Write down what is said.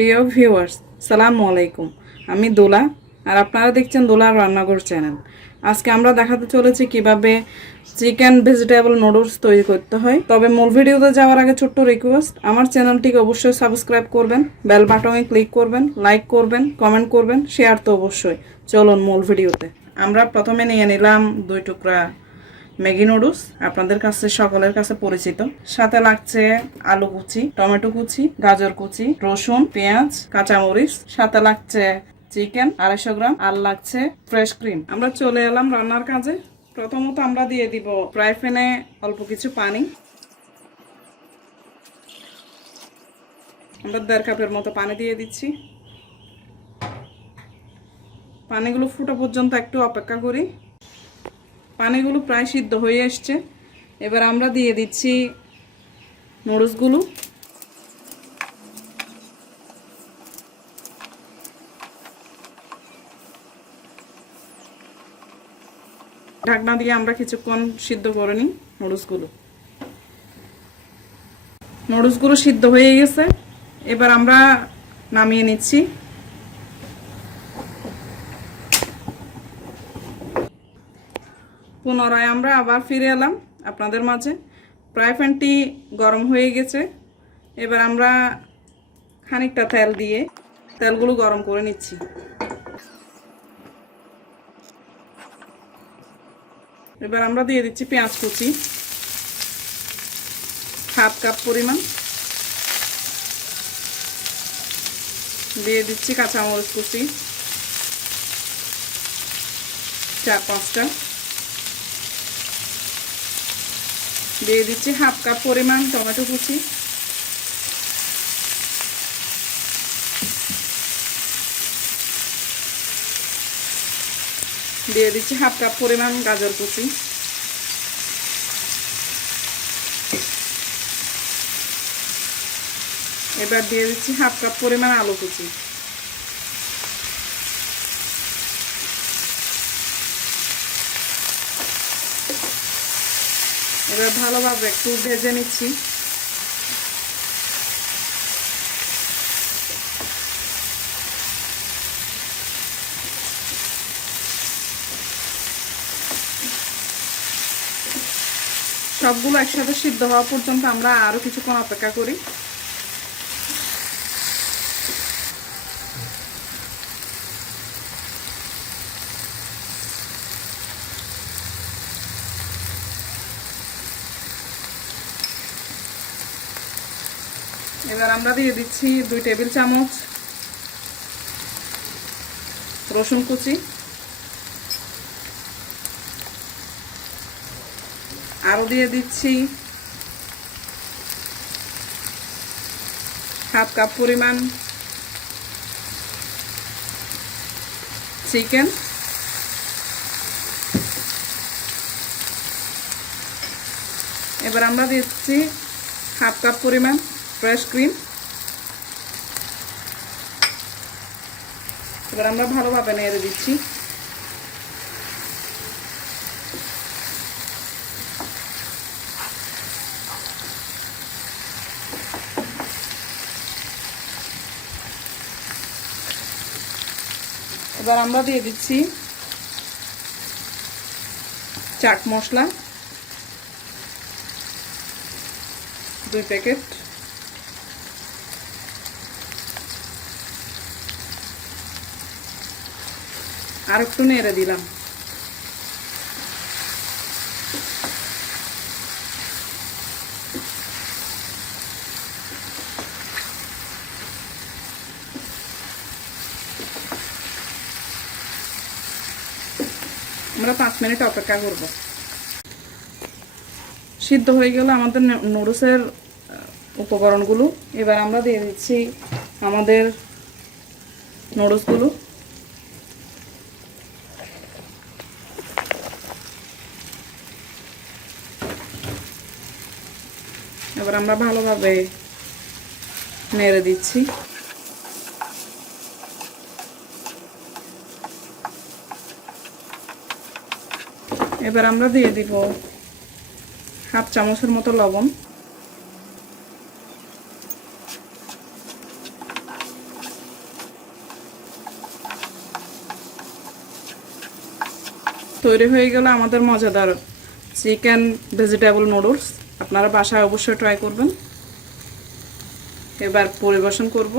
প্রিয় ভিউয়ার্স, সালামু আলাইকুম। আমি দোলা, আর আপনারা দেখছেন দোলার রান্নাঘর চ্যানেল। আজকে আমরা দেখাতে চলেছি কিভাবে চিকেন ভেজিটেবল নুডলস তৈরি করতে হয়। তবে মূল ভিডিওতে যাওয়ার আগে ছোট্ট রিকোয়েস্ট, আমার চ্যানেলটিকে অবশ্যই সাবস্ক্রাইব করবেন, বেল বাটনে ক্লিক করবেন, লাইক করবেন, কমেন্ট করবেন, শেয়ার তো অবশ্যই। চলুন মূল ভিডিওতে। আমরা প্রথমে নিয়ে নিলাম 2 টুকরা ম্যাগি নুডলস, আপনাদের কাছে সকলের কাছে পরিচিত। সাথে লাগছে আলু কুচি, টমেটো কুচি, গাজর কুচি, রসুন, পেঁয়াজ, কাঁচামরিচ। সাথে লাগছে চিকেন 250 গ্রাম, আর লাগছে ফ্রেশ ক্রিম। আমরা চলে এলাম রান্নার কাজে। প্রথমত আমরা দিয়ে দিব ফ্রাই প্যানে অল্প কিছু পানি। আমরা 1.5 কাপের মতো পানি দিয়ে দিচ্ছি। পানিগুলো ফুটা পর্যন্ত একটু অপেক্ষা করি। পানিগুলো প্রায় সিদ্ধ হয়ে এসছে। এবার আমরা দিয়ে দিচ্ছি নুডলসগুলো। ঢাকনা দিয়ে আমরা কিছুক্ষণ সিদ্ধ করে নিই নুডলসগুলো সিদ্ধ হয়ে গেছে। এবার আমরা নামিয়ে নিচ্ছি। পুনরায় আমরা আবার ফিরে এলাম আপনাদের মাঝে। ফ্রাই প্যানটি গরম হয়ে গেছে। এবার আমরা খানিকটা তেল দিয়ে তেলগুলো গরম করে নিচ্ছি। এবার আমরা দিয়ে দিচ্ছি পেঁয়াজ কুচি 1/2 কাপ পরিমাণ, দিয়ে দিচ্ছি কাঁচামরিচ কুচি 4-5টা, দিয়ে দিচ্ছি 1/2 কাপ পরিমাণ টমেটো কুচি, দিয়ে দিচ্ছি 1/2 কাপ পরিমাণ গাজর কুচি, এবার দিয়ে দিচ্ছি 1/2 কাপ পরিমাণ আলু কুচি। এবার ভালোভাবে একটু ভেজে নিচ্ছি। সবগুলো একসাথে সিদ্ধ হওয়া পর্যন্ত আমরা আরো কিছুক্ষণ অপেক্ষা করি। এবার আমরা দিয়ে দিচ্ছি 2 টেবিল চামচ রসুন কুচি, আরও দিয়ে দিচ্ছি 1/2 কাপ পরিমাণ চিকেন, এবার আমরা দিচ্ছি 1/2 কাপ পরিমাণ ফ্রেশ ক্রিম। এবার আমরা ভালোভাবে নেড়ে দিচ্ছি। এবার আমরা দিয়ে দিচ্ছি চাট মশলা 2 প্যাকেট, আর একটু নেড়ে দিলাম। আমরা 5 মিনিট অপেক্ষা করব। সিদ্ধ হয়ে গেল আমাদের নুডলসের উপকরণগুলো। এবার আমরা দিয়ে দিচ্ছি আমাদের নুডলসগুলো। এবার আমরা ভালোভাবে নেড়ে দিচ্ছি। এবার আমরা দিয়ে দিব 1/2 চামচের মতো লবণ, তৈরি হয়ে গেল আমাদের মজাদার চিকেন ভেজিটেবল নুডলস। আপনারা বাসায় অবশ্যই ট্রাই করবেন। এবার পরিবেশন করব।